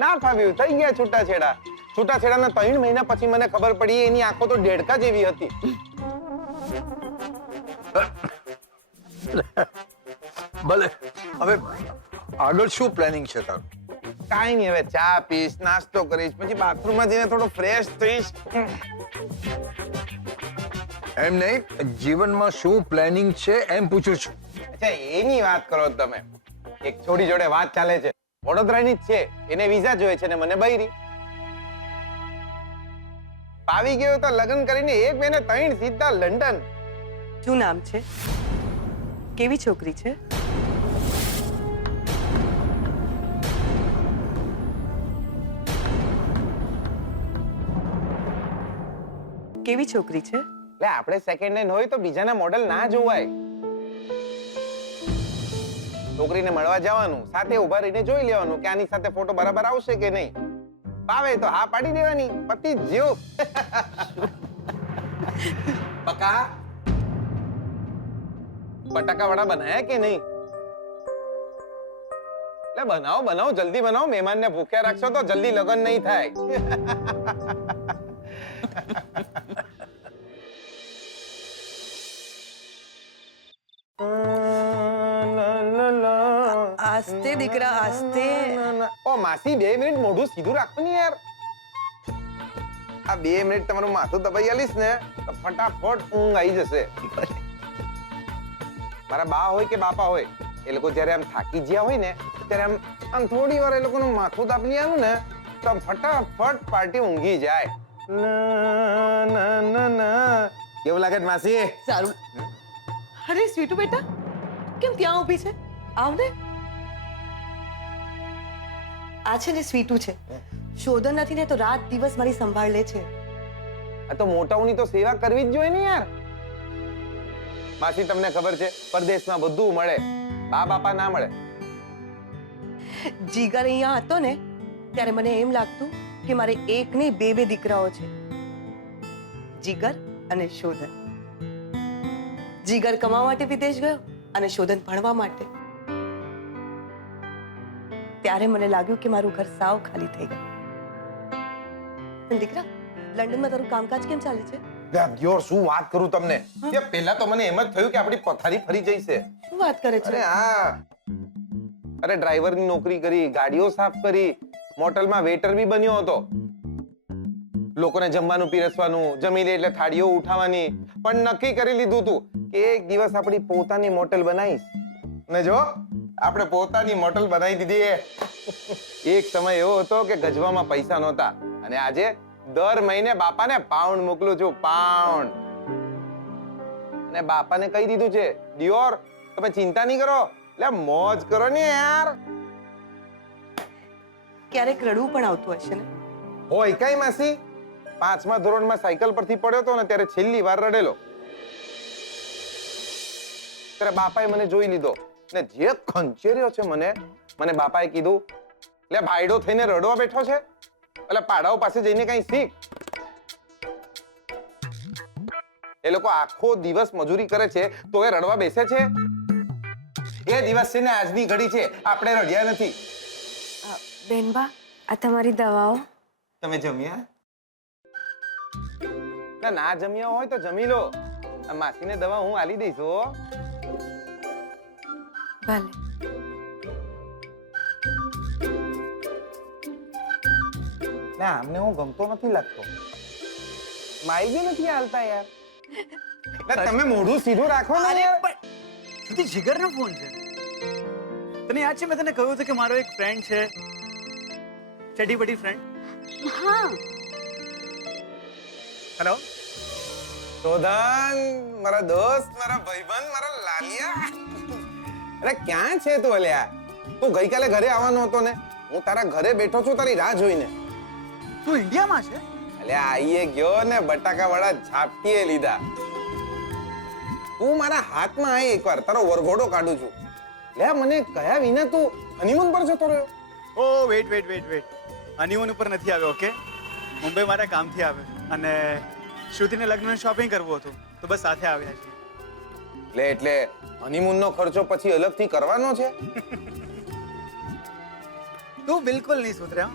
ના ફાવ્યું, થઈ ગયા છૂટાછેડા. છૂટાછેડાના 3 મહિના પછી મને ખબર પડી એની આંખો તો દેડકા જેવી હતી. ભલે, હવે આગળ શું પ્લાનિંગ છે તારું? કાંઈ નહીં, હવે ચા પીશ, નાસ્તો કરીશ, પછી બાથરૂમમાં જઈને થોડો ફ્રેશ થઈશ. એમ નહીં, જીવનમાં શું પ્લાનિંગ છે એમ પૂછું છું. અચ્છા, એની વાત કરો તમે. એક છોડી જોડે વાત ચાલે છે, વડોદરાની જ છે. એને વિઝા જોઈએ છે ને મને બૈરી. પાવી ગયો તો લગ્ન કરીને 1 મહિને 3 સીધા લંડન. શું નામ છે? કેવી છોકરી છે? કેવી છોકરી છે? એટલે આપણે સેકન્ડ હેન્ડ હોય તો બીજાના મોડેલ ના જોવાય. છોકરીને મળવા જવાનું, સાથે ઉભા રહીને જોઈ લેવાનું કે આની સાથે ફોટો બરાબર આવશે કે નહીં. પાવે તો હા પાડી દેવાની, પતિ જીવ. પકા બટાકા વડા બનાયા કે નહીં? એટલે બનાવો જલ્દી બનાવો. મહેમાનને ભૂખ્યા રાખશો તો જલ્દી લગ્ન નહીં થાય. આસ્તે દીકરા, આસ્તે. ઓ માસી, 2 મિનિટ મોઢું સીધું રાખો ને યાર. આ 2 મિનિટ તમારું માથું દબાઈ આલીશ ને તો ફટાફટ ઊંઘ આવી જશે. મારા બા હોય કે બાપા હોય, એ લોકો જયારે આમ થાકી ગયા હોય ને ત્યારે આમ થોડી વાર એ લોકોનું માથું દાબલી આલું ને તો આમ ફટાફટ પાર્ટી ઊંઘી જાય. કેવું લાગે છે માસી? સારું. અરે સ્વીટુ બેટા, કેમ ત્યાં ઊભી છે? આવ ને. આ છે ને સ્વીટુ છે. શોધન નથી ને તો રાત દિવસ મારી સંભાળ લે છે. આ તો મોટાઓની તો સેવા કરવી જ જોઈએ ને યાર. માસી, તમને ખબર છે પરદેશમાં બધું મળે, બા બાપા ના મળે. જીગર અહીંયા હતો ને ત્યારે મને એમ લાગતું કે મારે એક નહીં 2 દીકરાઓ છે, જીગર અને શોધન. જીગર કમાવા માટે વિદેશ ગયો અને શોધન ભણવા માટે. ત્યારે મને લાગ્યું કે મારું ઘર સાવ ખાલી થઈ ગયું. પણ દીકરા, લંડનમાં તારું કામકાજ કેમ ચાલે છે? દિયોર, શું વાત કરું તમને. પહેલા તો મને એમ જ થયું કે આપણી પથારી ફરી જઈશે. શું વાત કરે છે? અરે ડ્રાઈવરની નોકરી કરી, ગાડીઓ સાફ કરી, મોટલમાં વેટર બી બન્યો હતો. લોકોને જમવાનું પીરસવાનું, જમી લે એટલે થાળીઓ ઉઠાવવાની. પણ નક્કી કરી લીધું હતું કે એક દિવસ આપણી પોતાની મોટલ બનાવીશ. ને જો આપણે પોતાની મોટલ બનાવી દીધી. એક સમય એવો હતો કે ગજવામાં પૈસા નહોતા અને આજે દર મહિને બાપાને પાઉન્ડ મોકલું છું, પાઉન્ડ. અને બાપાને કહી દીધું છે, ડિયોર તમે ચિંતા નહીં કરો, એટલે મોજ કરો ને યાર. ક્યારેક રડવું પણ આવતું હશે ને? હોય કઈ માસી, 5મા ધોરણમાં સાયકલ પરથી પડ્યો હતો ને ત્યારે છેલ્લી વાર રડેલો. ત્યારે બાપાએ મને જોઈ લીધો ને જે ખંચેર્યો છે મને બાપાએ કીધું, એટલે ભાઈડો થઈને રડવા બેઠો છે, એટલે પાડાઓ પાસે જઈને કઈ શીખ. એ લોકો આખો દિવસ મજૂરી કરે છે તો એ રડવા બેસે છે? એ દિવસ છે ને આજની ઘડી છે, આપણે રડ્યા નથી. બેનબા, આ તમારી દવાઓ. તમે જમ્યા? ના જમ્યા હોય તો જમી લો. આ માસીને દવા હું આલી દઈશ હો. ભલે. ના અમને હું ગમતો નથી લાગતો. માઈ બી નથી હાલતા યાર. તમે મોઢું સીધું રાખો ને યાર. સુધી જીગરનો ફોન છે. તને યાદ છે મેં તને કહ્યું હતું કે મારો એક ફ્રેન્ડ છે, ચડી બડી ફ્રેન્ડ. હા. હેલો શોધન, મારા દોસ્ત, મારા ભાઈબંધ, મારા લાલિયા. અરે ક્યાં છે તું અલ્યા? તું ગઈકાલે ઘરે આવવાનો હતો ને? હું તારા ઘરે બેઠો છું તારી રાહ જોઈને. તું ઇન્ડિયામાં છે? અલ્યા આઈએ ગયો ને બટાકા વડા ઝાપટીએ લીધા. તું મારા હાથમાં આય એકવાર, તારો વરઘોડો કાઢું છું. લે મને કયા વિના તું હનીમૂન પર જતો રહ્યો? ઓ વેઇટ હનીમૂન ઉપર નથી આવ્યો. ઓકે, મુંબઈ મારા કામથી આવ્યો અને શ્રુતિને લગ્નની શોપિંગ કરવું હતું તો બસ સાથે આવ્યા છીએ. એટલે હનીમૂનનો ખર્ચો પછી અલગથી કરવાનો છે? તું બિલકુલ નહીં સુધર્યા.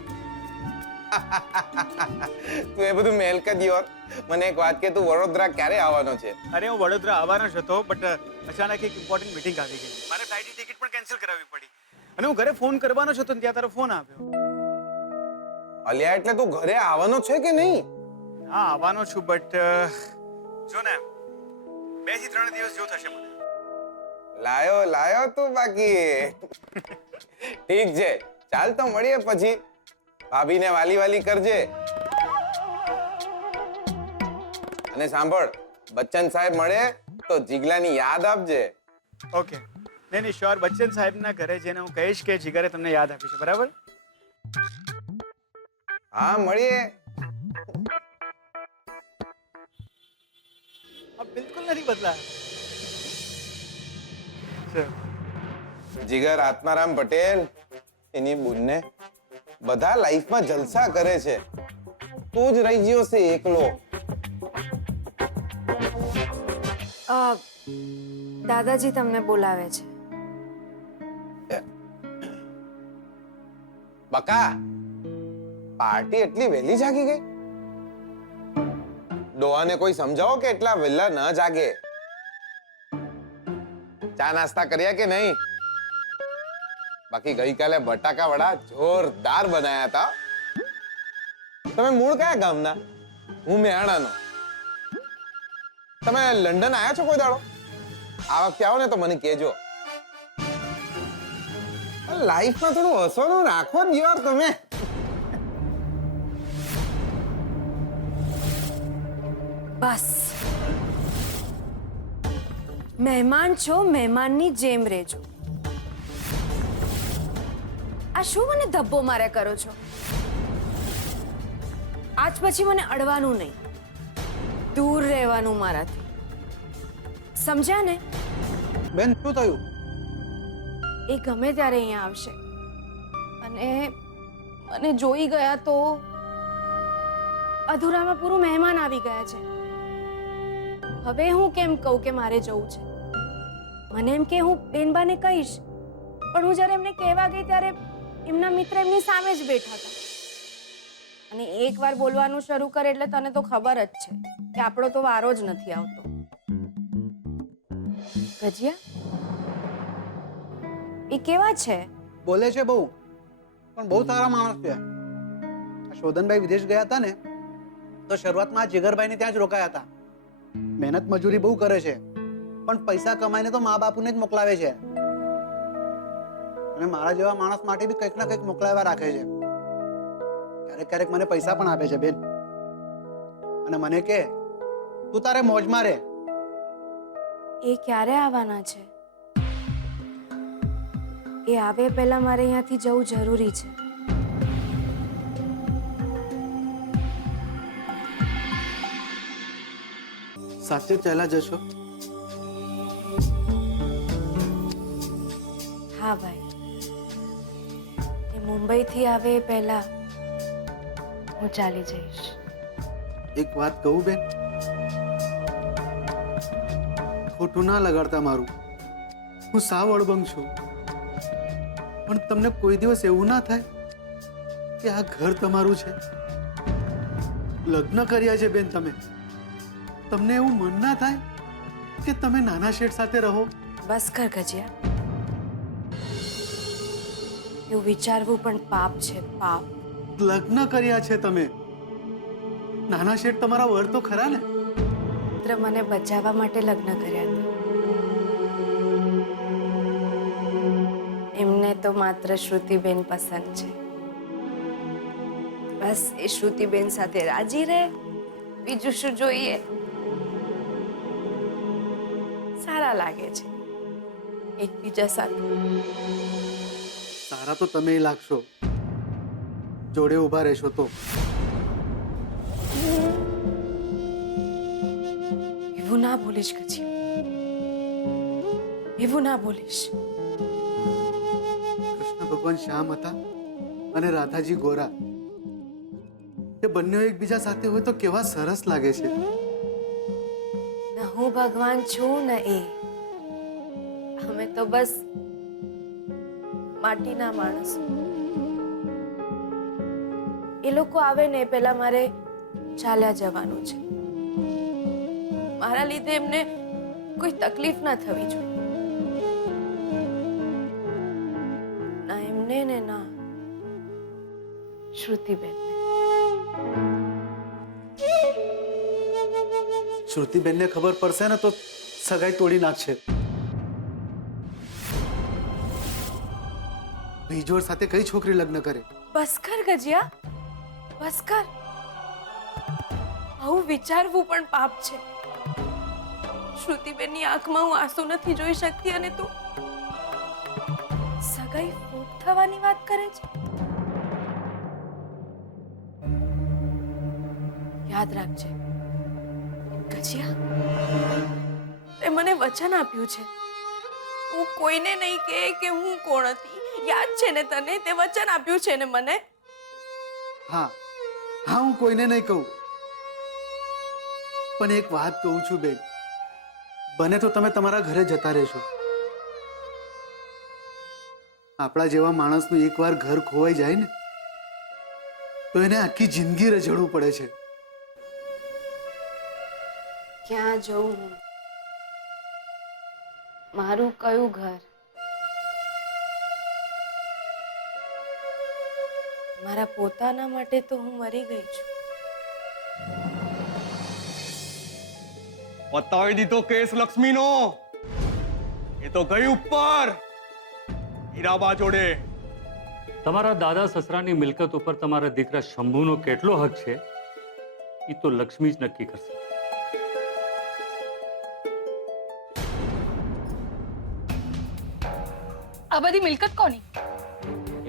તું એ બધું મેલ કર દિયોર. મને એક વાત કે, તું વડોદરા ક્યારે આવવાનો છે? અરે હું વડોદરા આવવાનો જ હતો, બટ અચાનક એક ઇમ્પોર્ટન્ટ મીટિંગ આવી ગઈ. મારે ફ્લાઇટની ટિકિટ પણ કેન્સલ કરાવવી પડી અને હું ઘરે ફોન કરવાનો જ હતો ને ત્યાં તારો ફોન આવ્યો. અલ્યા એટલે તું ઘરે આવવાનો છે કે નહીં? હા આવવાનો છું, બટ જો ને 2 થી 3 દિવસ જેવું થશે મને. લાયો તું બાકી. ઠીક છે, ચાલ તો મળીએ પછી. ભાભીને વાલી કરજે. અને સાંભળ, બચ્ચન સાહેબ મળે તો જીગલાની યાદ આપજે. ઓકે, નહીં શ્યોર. બચ્ચન સાહેબના ઘરે જઈને હું કહીશ કે જીગરે તમને યાદ આપી છે, બરાબર? હા મળીએ. બિલકુલ નથી બદલાયા. જીગર આત્મારામ પટેલ એની બુનને બધા લાઈફમાં જલસા કરે છે, તું જ રહી ગયો છે એકલો. દાદાજી તમને બોલાવે છે. બકા, પાર્ટી એટલી વહેલી જાગી ગઈ? ડોહાને કોઈ સમજાવો કે એટલા વહેલા ન જાગે. ચા નાસ્તા કર્યા કે નહીં? બાકી ગઈકાલે બટાકા વડા જોરદાર બનાયા હતા. તમે મૂળ કયા ગામના? હું મેહાણાનો. તમે લંડન આયા છો કોઈ દાડો? આ વખતે આવો ને તો મને કહેજો. લાઈફમાં થોડું હસવાનું રાખો ને યાર તમે. બસ, મહેમાન છો, મહેમાનની જેમ રહેજો. આ શું મને ધબ્બો માર્યા કરો છો? આજ પછી મને અડવાનું નહીં, દૂર રહેવાનું મારાથી. સમજ્યા ને? બેન શું થયું? એ ગમે ત્યારે અહીંયા આવશે અને મને જોઈ ગયા તો અધૂરામાં પૂરું મહેમાન આવી ગયા છે. હવે હું કેમ કહું કે મારે જવું છે? મને એમ કે હું બેનબાને કહીશ, પણ હું જ્યારે એમને કહેવા ગઈ ત્યારે એમના મિત્ર એમની સામે જ બેઠા હતા. અને એકવાર બોલવાનું શરૂ કરે એટલે તને તો ખબર જ છે કે આપણો તો વારો જ નથી આવતો. ગજિયા, એ કેવા છે? બોલે છે બહુ, પણ બહુ સારા માણસ છે. આ શોધનભાઈ વિદેશ ગયા હતા ને તો શરૂઆતમાં આ જીગરભાઈને ત્યાં જ રોકાયા હતા. મહેનત મજૂરી બહુ કરે છે પણ પૈસા કમાઈને તો મા બાપુને જ મોકલાવે છે. અને મારા જેવા માણસ માટે બી કંઈક ના કંઈક મોકલાવ્યા રાખે છે. ક્યારેક ક્યારેક મને પૈસા પણ આપે છે બેન, અને મને કે તું તારે મોજમાં રહે. એ ક્યારે આવવાના છે? એ આવે પહેલા મારે અહીંયાથી જવું જરૂરી છે. સાચે ચાલ્યા જશો? હા ભાઈ, એ મુંબઈથી આવે એ પહેલા હું ચાલી જઈશ. એક વાત કહું બેન, ખોટું ના લગાડતા મારું. હું સાવ અડબંગ છું, પણ તમને કોઈ દિવસ એવું ના થાય કે આ ઘર તમારું છે? લગ્ન કર્યા છે બેન તમે, તમને એવું મન ના થાય કે તમે નાના શેઠ સાથે રહો? બસ કર ગજિયા, એવું વિચારવું પણ પાપ છે, પાપ. લગ્ન કર્યા છે તમે, નાના શેઠ તમારા વર તો ખરા ને? માત્ર મને બચાવવા માટે લગ્ન કર્યા હતા. એમને તો માત્ર શ્રુતિબેન પસંદ છે. બસ એ શ્રુતિબેન સાથે રાજી રહે, બીજું શું જોઈએ? સારા લાગે છે એકબીજા સાથે. સારા તો તમે લાગશો, જોડે ઊભા રહેશો તો. એવું ના બોલીશ ગજી, એવું ના બોલીશ. કૃષ્ણ ભગવાન શ્યામ હતા અને રાધાજી ગોરા, એ બંને એકબીજા સાથે હોય તો કેવા સરસ લાગે છે. ન હું ભગવાન છું ને એ, અમે તો બસ માટીના માણસો. એ લોકો આવે ને પહેલા મારે ચાલ્યા જવાનું છે. મારા લીધે એમને કોઈ તકલીફ ના થવી જોઈએ, ના એમને ને ના શ્રુતિબેન. શ્રુતિબેનને ખબર પડશે ને તો સગાઈ તોડી નાખશે. ભીજોડ સાથે કઈ છોકરી લગ્ન કરે? બસ કર ગજિયા, બસ કર. આવું વિચારવું પણ પાપ છે. શ્રુતિબેનની આંખમાં હું આંસુ નથી જોઈ શકતી અને તું સગાઈ ફૂટ થવાની વાત કરે છે. યાદ રાખજે ગજિયા, તે મને વચન આપ્યું છે હું કોઈને નહીં કહે કે હું કોણ હતી. યાદ છે ને તને? તે વચન આપ્યું છે ને મને. હા હા, હું કોઈને નહીં કહું. પણ એક વાત કહું છું બેન, બને તો તમે તમારા ઘરે જતા રહેશો. આપણા જેવા માણસનું એકવાર ઘર ખોવાઈ જાય ને તો એને આખી જિંદગી રઝળવું પડે છે. ક્યાં જઉં હું? મારું કયું ઘર? મારા પોતાના માટે તો હું મરી ગઈ છું. પતાવી દીધો કેસ લક્ષ્મીનો. એ તો ગઈ ઉપર હીરાબા જોડે. તમારા દાદા સસરાની મિલકત ઉપર તમારા દીકરા શંભુનો કેટલો હક છે એ તો લક્ષ્મી જ નક્કી કરશે. આ બધી મિલકત કોની?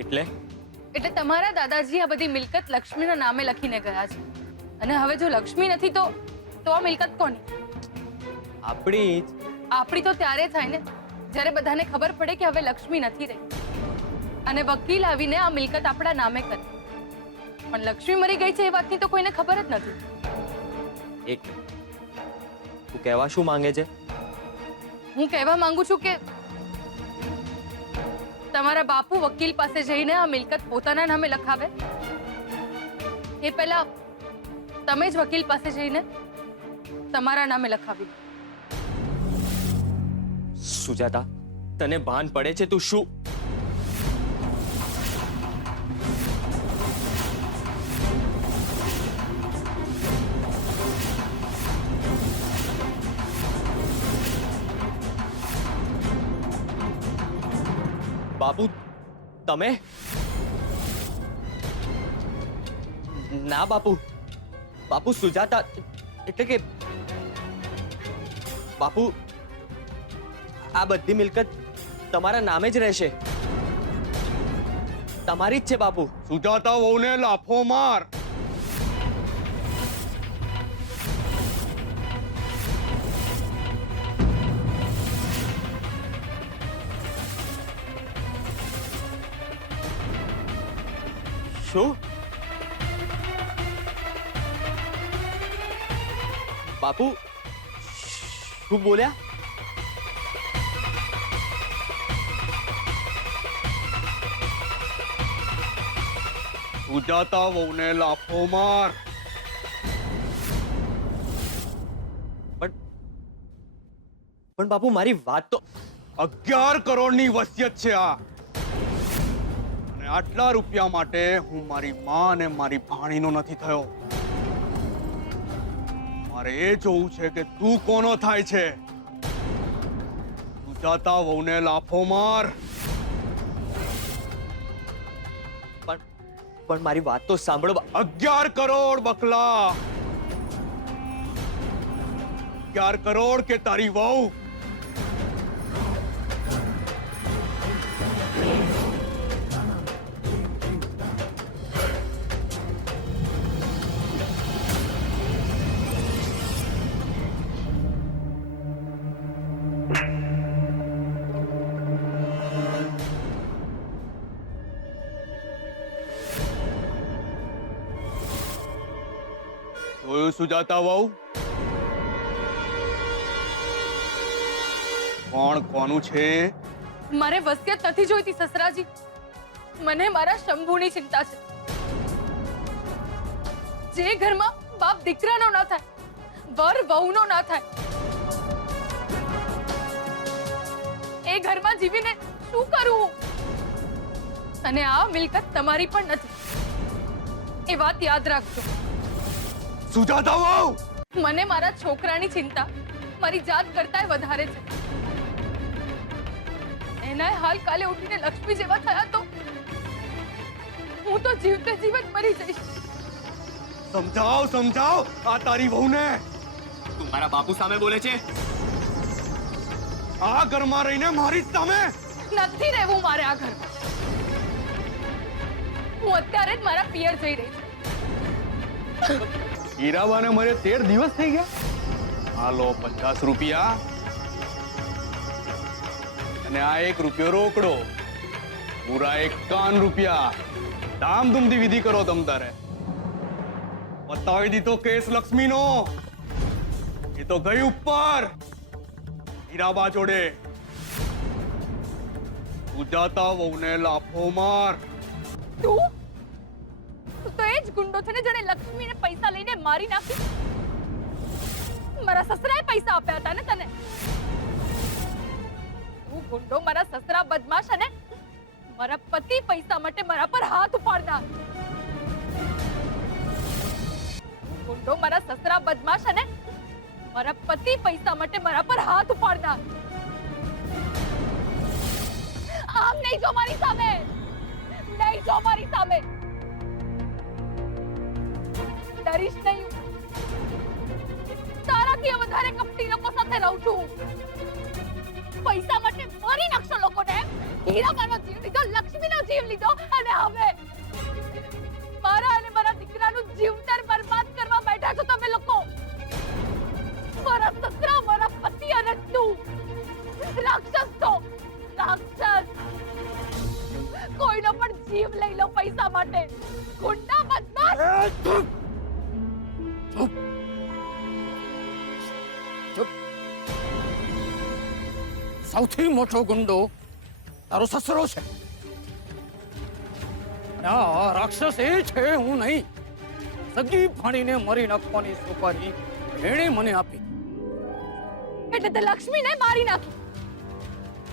એટલે એટલે તમારા દાદાજી આ બધી મિલકત લક્ષ્મીના નામે લખીને ગયા છે, અને હવે જો લક્ષ્મી નથી તો આ મિલકત કોની? આપણી જ. આપણી તો ત્યારે થાય ને જ્યારે બધાને ખબર પડે કે હવે લક્ષ્મી નથી રહી, અને વકીલ આવીને આ મિલકત આપણા નામે કરે. પણ લક્ષ્મી મરી ગઈ છે એ વાતની તો કોઈને ખબર જ નથી. એક તું કહેવા શું માંગે છે? હું કહેવા માંગુ છું કે તમારા બાપુ વકીલ પાસે જઈને આ મિલકત પોતાના નામે લખાવે એ પહેલા તમે જ વકીલ પાસે જઈને તમારા નામે લખાવી. સુજાતા, તને ભાન પડે છે તું શું? બાપુ તમે? ના બાપુ, બાપુ સુજાતા એટલે કે બાપુ આ બધી મિલકત તમારા નામે જ રહેશે, તમારી જ છે બાપુ. સુજાતા વહુને લાફો માર. શું બાપુ શું બોલ્યા? સુજાતા વહુને લાફો માર. પણ બાપુ મારી વાત તો 11 કરોડની વસિયત છે આ, અને આટલા રૂપિયા માટે હું મારી માં અને મારી ભાણીનો નથી થયો. મારે એ જોવું છે કે તું કોનો થાય છે. સુજાતા વહુને લાફો માર. પણ મારી વાત તો સાંભળો. 11 કરોડ બકલા. 11 કરોડ કે તારી વહુ. જોયું સુજાતા વહુ? કોણ કોનું છે? મારે વસિયત નથી જોઈતી સસરાજી. મને મારા શંભુની ચિંતા છે. જે ઘરમાં બાપ દીકરાનો ના થાય, વર વહુનો ના થાય, એ ઘરમાં જીવીને શું કરવું? અને આ મિલકત તમારી પણ નથી, એ વાત યાદ રાખજો. સુજાતા વહુ! મને મારા છોકરાની ચિંતા મારી જાત કરતાંય વધારે છે. એના હાલ કાલે ઉઠીને લક્ષ્મી જેવા થયા તો હું તો જીવતે જીવત મરી જઈશ. સમજાવ સમજાવ આ તારી વહુને. તું મારા બાપુ સામે બોલે છે? આ ઘરમાં રહીને મારી સામે નથી રહેવું મારે આ ઘરમાં. હું અત્યારે જ મારા પિયર જઈ રહી છું. હીરાબાને મરે 13 દિવસ થઈ ગયા. હાલો 50 રૂપિયા અને આ 1 રૂપિયો રોકડો, પૂરા 51 રૂપિયા. ધામધૂમથી વિધિ કરો તમ તારે. બતાવી દીધો કેસ લક્ષ્મીનો. એ તો ગઈ ઉપર હીરાબા જોડે. સુજાતા વહુને લાફો માર. તું તો એ જ ગુંડો છે ને જેણે લક્ષ્મીને પૈસા લઈને મારી નાખી. મારા સસરાએ પૈસા આપ્યા હતા ને તને. તું ગુંડો, મારા સસરા બદમાશ, અને મારા પતિ પૈસા માટે મારા પર હાથ ઉપાડનાર. તું ગુંડો, મારા સસરા બદમાશ, અને મારા પતિ પૈસા માટે મારા પર હાથ ઉપાડનાર. આમ નહીં જો મારી સામે, નહીં જો મારી સામે. ડરીશ નહીં. તારાથી વધારે કપટી લોકો સાથે રહું છું. પૈસા માટે મારી નાખશો લોકોને. હીરાબાનો જીવ લીધો, લક્ષ્મીનો જીવ લીધો, અને હવે મારા અને મારા દીકરાનું જીવતર બરબાદ કરવા બેઠા છો તમે લોકો. મારા સસરા, મારા પતિ અને તું રાક્ષસ છો, રાક્ષસ. કોઈનો પણ જીવ લઈ લો પૈસા માટે. ગુંડા, બદમાશ. સૌથી મોટો ગુંડો તારો સસરો છે. ના, રાક્ષસ એ છે, હું નહીં. સગી ભાણીને મરી નાખવાની સુપારી એણે મને આપી. એટલે તે લક્ષ્મીને મારી નાખી.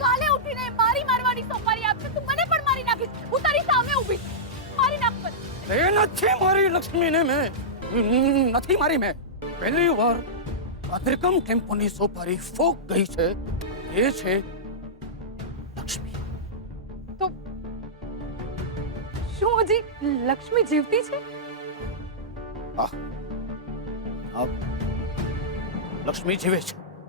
કાલે ઉઠીને મારી મારવાની સોપારી આપશે. તું મને પણ મારી નાખીશ. હું તારી સામે ઊભી છું. મારી નાખ મને. એ નથી મારી લક્ષ્મીને મેં. નથી મારી મેં. પહેલી વાર આ ત્રિકમ ટેમ્પોની સોપારી ફોક ગઈ છે. એ છે લક્ષ્મી. તો હજી લક્ષ્મી જીવતી છે? લક્ષ્મી જીવે છે.